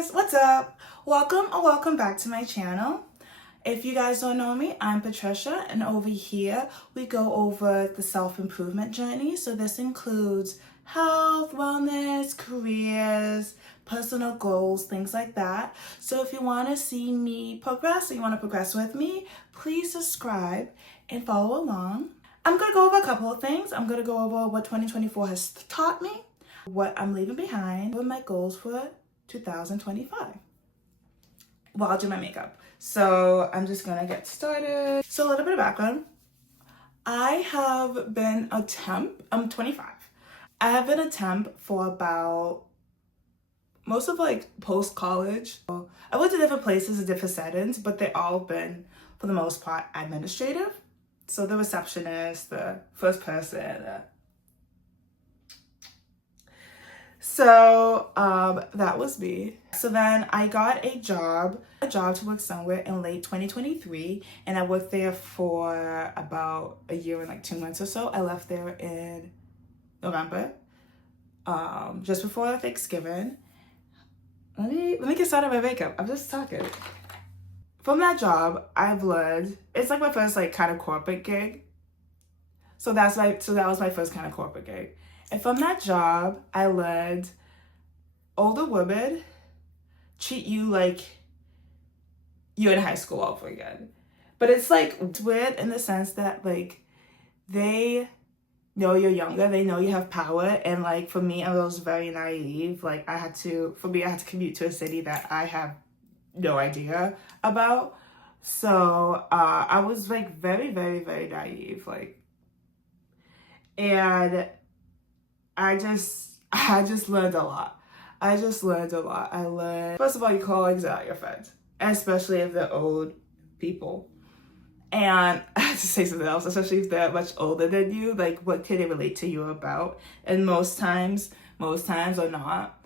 guys, what's up? Welcome or welcome back to my channel. If you guys don't know me, I'm Patricia, and over here we go over the self-improvement journey. So this includes health, wellness, careers, personal goals, things like that. So if you want to see me progress, or you want to progress with me, please subscribe and follow along. I'm going to go over a couple of things. I'm going to go over what 2024 has taught me, what I'm leaving behind, what my goals for 2025. Well, I'll do my makeup. So I'm just gonna get started. So a little bit of background. I have been a temp, I'm 25. I have been a temp for about most of post-college. I went to different places in different settings, but they all been, for the most part, administrative. So the receptionist, the first person, that was me. So then I got a job to work somewhere in late 2023, and I worked there for about a year and 2 months or so. I left there in November, just before Thanksgiving. Let me get started with my makeup. I'm just talking. From that job, I've learned, it's like my first kind of corporate gig. So that was my first kind of corporate gig. And from that job, I learned older women treat you like you're in high school all over again. But it's weird in the sense that they know you're younger, they know you have power, and for me, I was very naive. I had to commute to a city that I have no idea about. So I was very, very, very naive. And I just learned a lot. I learned, first of all, your colleagues are your friends, especially if they're old people. And I have to say something else, especially if they're much older than you, what can they relate to you about? And most times or not,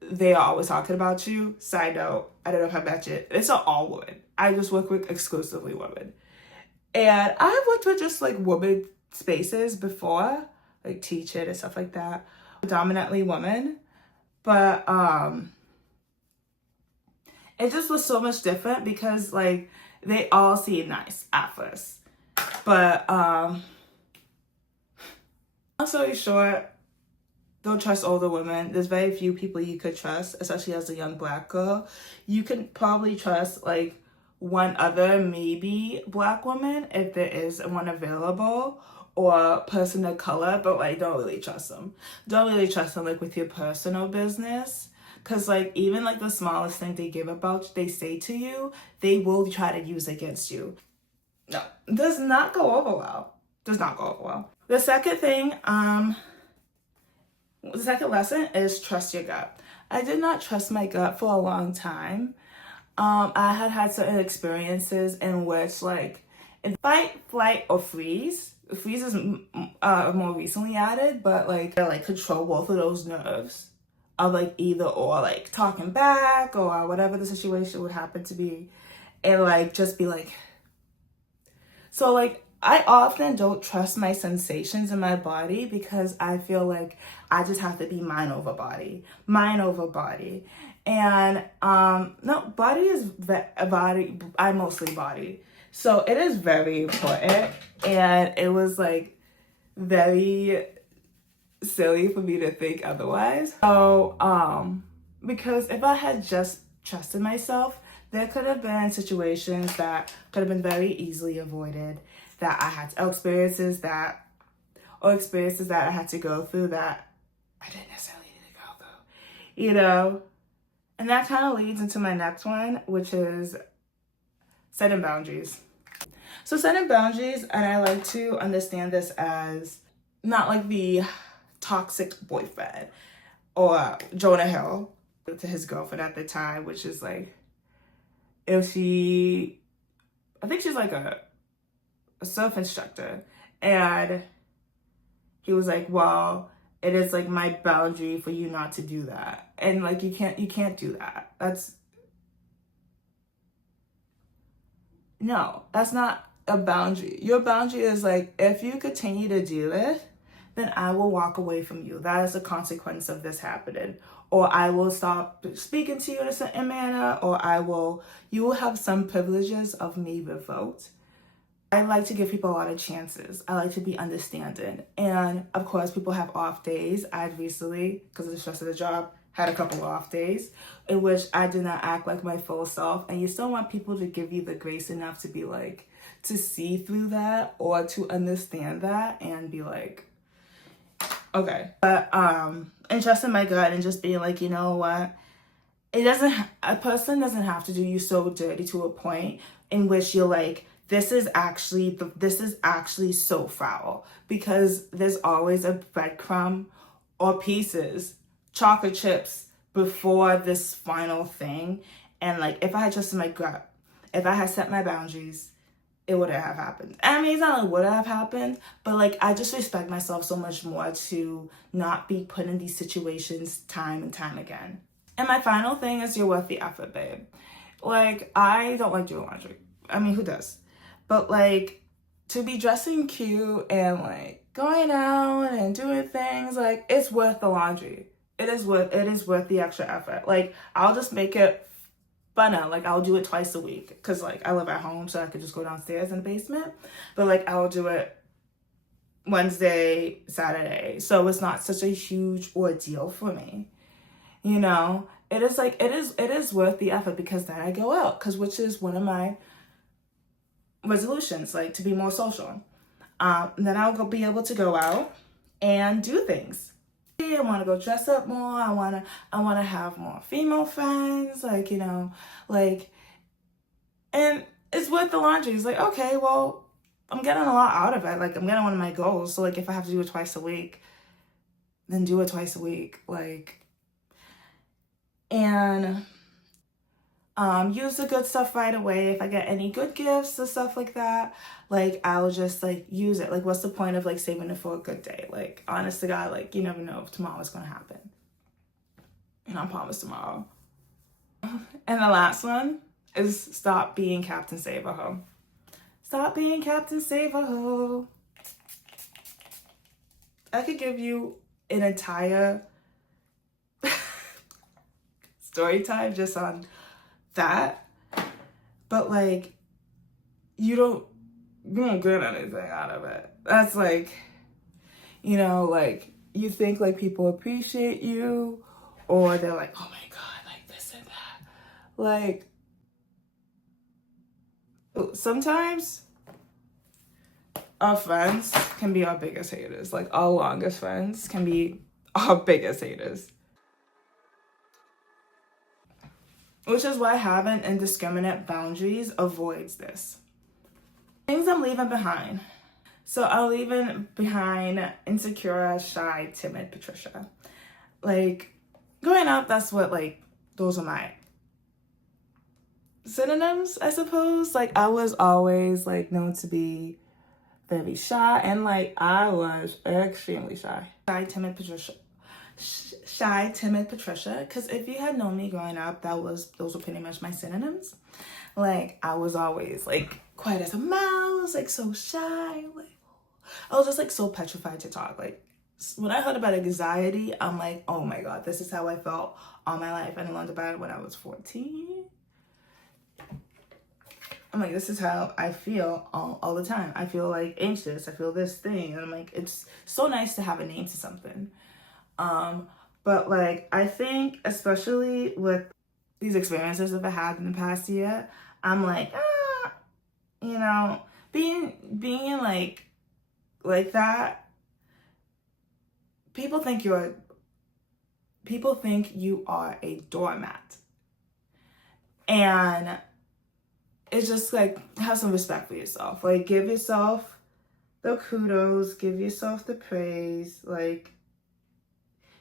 they are always talking about you. Side note, I don't know if I mentioned it, it's all women. I just work with exclusively women. And I've worked with just women spaces before, teaching and stuff like that, predominantly women, but it just was so much different because they all seem nice at first, but long story short, don't trust older women. There's very few people you could trust, especially as a young Black girl. You can probably trust one other maybe Black woman if there is one available, or person of color, but don't really trust them. Don't really trust them with your personal business, because even the smallest thing they say to you, they will try to use against you. No, does not go over well. The second thing, the second lesson is trust your gut. I did not trust my gut for a long time. I had certain experiences in which in fight, flight, or freeze. Freeze is more recently added, but control both of those nerves of either or, talking back or whatever the situation would happen to be, and just be so I often don't trust my sensations in my body because I feel I just have to be mind over body, and no, body is body. I mostly body. So it is very important, and it was very silly for me to think otherwise. So because if I had just trusted myself, there could have been situations that could have been very easily avoided, that I had experiences that I had to go through that I didn't necessarily need to go through, And that kind of leads into my next one, which is setting boundaries. So setting boundaries, and I like to understand this as not the toxic boyfriend or Jonah Hill to his girlfriend at the time, which is I think she's a surf instructor, and he was well, it is my boundary for you not to do that, and you can't do that. No, that's not a boundary. Your boundary is if you continue to do it, then I will walk away from you. That is a consequence of this happening. or I will stop speaking to you in a certain manner, or you will have some privileges of me revoked. I like to give people a lot of chances. I like to be understanding. And of course, people have off days. I've recently, because of the stress of the job, had a couple of off days in which I did not act like my full self. And you still want people to give you the grace enough to be like, to see through that or to understand that and be like, okay. But and trusting my gut and just being like, you know what? A person doesn't have to do you so dirty to a point in which you're like, this is actually so foul, because there's always a breadcrumb or pieces, chocolate chips before this final thing. And like, if I had trusted my gut, if I had set my boundaries, it wouldn't have happened. I mean, it's not like would have happened, but like, I just respect myself so much more to not be put in these situations time and time again. And my final thing is, you're worth the effort, babe. Like, I don't like doing laundry. I mean, who does? But like, to be dressing cute and like going out and doing things, like, it's worth the laundry. It is worth the extra effort. Like, I'll just make it funner. Like, I'll do it twice a week because like I live at home, so I could just go downstairs in the basement. But like, I'll do it Wednesday, Saturday, so it's not such a huge ordeal for me. You know, it is worth the effort, because then I go out, which is one of my resolutions, like to be more social. Then I'll be able to go out and do things. I want to go dress up more. I want to have more female friends, like, you know, like, and it's worth the laundry. It's like, okay, well, I'm getting a lot out of it. Like, I'm getting one of my goals. So like, if I have to do it twice a week, then do it twice a week. Like, and use the good stuff right away. If I get any good gifts and stuff like that, like, I'll just like use it. Like, what's the point of like saving it for a good day? Like, honest to God, like, you never know if tomorrow's gonna happen. And I promise tomorrow. And the last one is stop being Captain Save-A-Ho. Stop being Captain Save-A-Ho. I could give you an entire story time just on that, but like, you don't get anything out of it. That's like, you know, like, you think like people appreciate you, or they're like, oh my God, like this and that. Like, sometimes our friends can be our biggest haters. Like, our longest friends can be our biggest haters. Which is why having indiscriminate boundaries avoids this. Things I'm leaving behind. So I'm leaving behind insecure, shy, timid Patricia. Like, growing up, that's what, like, those are my synonyms, I suppose. Like, I was always, like, known to be very shy, and, like, I was extremely shy. Shy, timid Patricia. Shy, timid Patricia, because if you had known me growing up, those were pretty much my synonyms. Like, I was always like quiet as a mouse, like so shy. Like, I was just like so petrified to talk. Like, when I heard about anxiety, I'm like, oh my God, this is how I felt all my life. And I learned about it when I was 14. I'm like, this is how I feel all the time. I feel like anxious. I feel this thing. And I'm like, it's so nice to have a name to something. But like, I think especially with these experiences that I had in the past year, I'm like, you know, being like that, people think you are a doormat. And it's just like, have some respect for yourself. Like, give yourself the kudos, give yourself the praise. Like,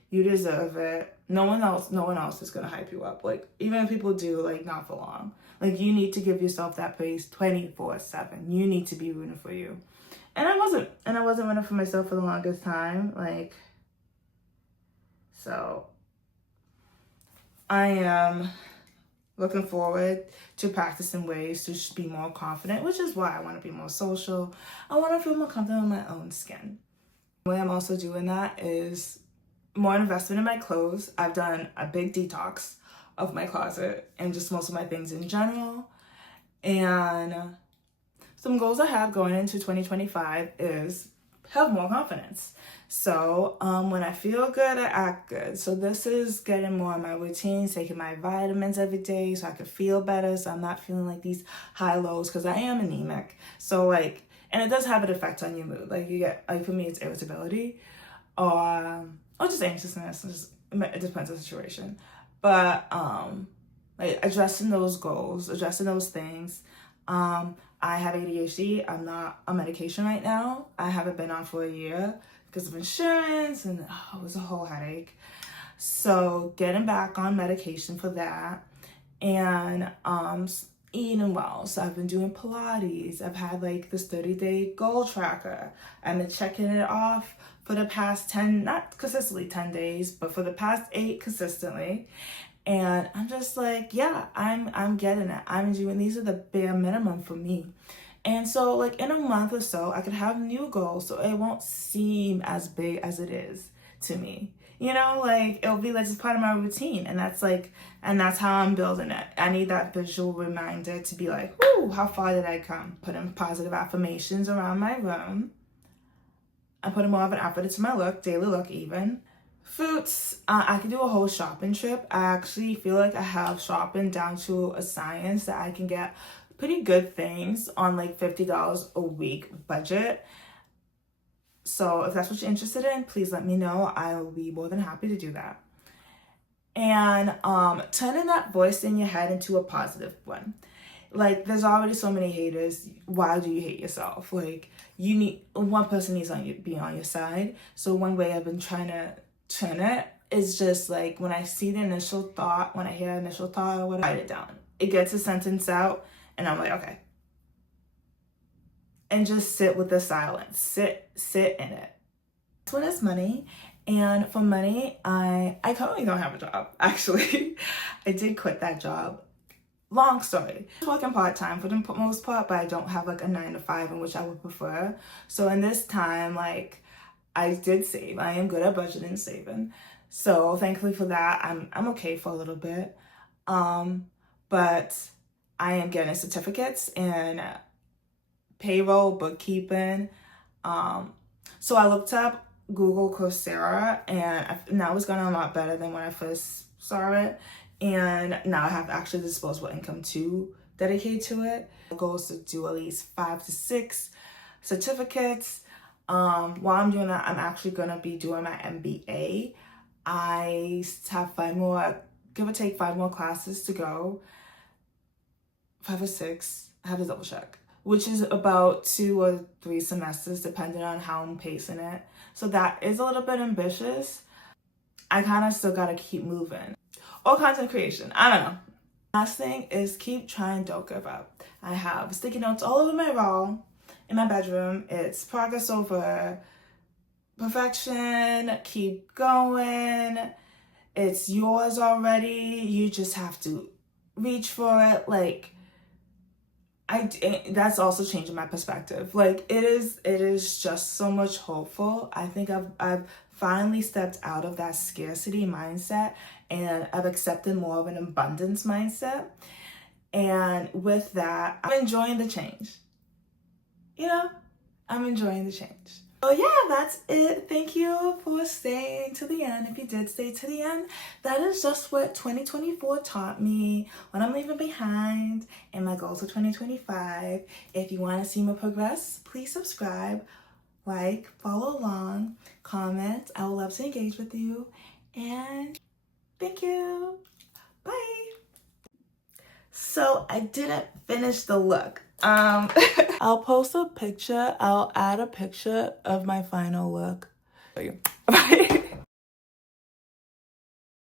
you deserve it. No one else is gonna hype you up. Like, even if people do, like, not for long. Like, you need to give yourself that praise 24/7. You need to be rooting for you. And I wasn't rooting for myself for the longest time. Like, so I am looking forward to practicing ways to be more confident, which is why I want to be more social. I want to feel more comfortable in my own skin. The way I'm also doing that is more investment in my clothes. I've done a big detox of my closet and just most of my things in general. And some goals I have going into 2025 is have more confidence. So when I feel good, I act good. So this is getting more in my routine, taking my vitamins every day so I can feel better, so I'm not feeling like these high lows, because I am anemic. So like, and it does have an effect on your mood. Like you get, like for me, it's irritability or just anxiousness. It depends on the situation. But like addressing those goals, addressing those things. I have ADHD. I'm not on medication right now. I haven't been on for a year because of insurance, and it was a whole headache. So getting back on medication for that, and eating well. So I've been doing Pilates. I've had like this 30-day goal tracker. I've been checking it off for the past 10, not consistently 10 days, but for the past 8 consistently. And I'm just like, yeah, I'm getting it. I'm doing, these are the bare minimum for me. And so like in a month or so, I could have new goals, so it won't seem as big as it is to me. You know, like it'll be like just part of my routine, and that's how I'm building it. I need that visual reminder to be like, whoo, how far did I come? Putting positive affirmations around my room. I'm putting more of an effort into my look, daily look even. Fruits, I could do a whole shopping trip. I actually feel like I have shopping down to a science, that I can get pretty good things on like $50 a week budget. So if that's what you're interested in, please let me know. I will be more than happy to do that. And turning that voice in your head into a positive one. Like there's already so many haters. Why do you hate yourself? Like you need, one person needs to be on your side. So one way I've been trying to turn it is just like when I see the initial thought, when I hear an initial thought or whatever, I write it down. It gets a sentence out and I'm like, okay. And just sit with the silence. Sit in it. This one is money. And for money, I currently don't have a job, actually. I did quit that job. Long story. I'm working part-time for the most part, but I don't have like a 9 to 5, in which I would prefer. So in this time, like I did save. I am good at budgeting and saving. So thankfully for that, I'm okay for a little bit. But I am getting certificates in payroll, bookkeeping. So I looked up Google Coursera, and now it's going a lot better than when I first saw it. And now I have actually disposable income to dedicate to it. The goal is to do at least 5 to 6 certificates. While I'm doing that, I'm actually going to be doing my MBA. I have 5 more, give or take 5 more classes to go. 5 or 6, I have to double check, which is about 2 or 3 semesters depending on how I'm pacing it. So that is a little bit ambitious. I kind of still got to keep moving. Or content creation, I don't know. Last thing is keep trying, don't give up. I have sticky notes all over my wall in my bedroom. It's progress over perfection, keep going. It's yours already. You just have to reach for it. Like, that's also changing my perspective. Like it is just so much hopeful. I think I've finally stepped out of that scarcity mindset, and I've accepted more of an abundance mindset. And with that, I'm enjoying the change. You know, I'm enjoying the change. So yeah, that's it. Thank you for staying to the end. If you did stay to the end, that is just what 2024 taught me, what I'm leaving behind, and my goals for 2025. If you want to see me progress, please subscribe, like, follow along, comment. I would love to engage with you. And thank you. Bye. So I didn't finish the look. I'll post a picture. I'll add a picture of my final look. Bye.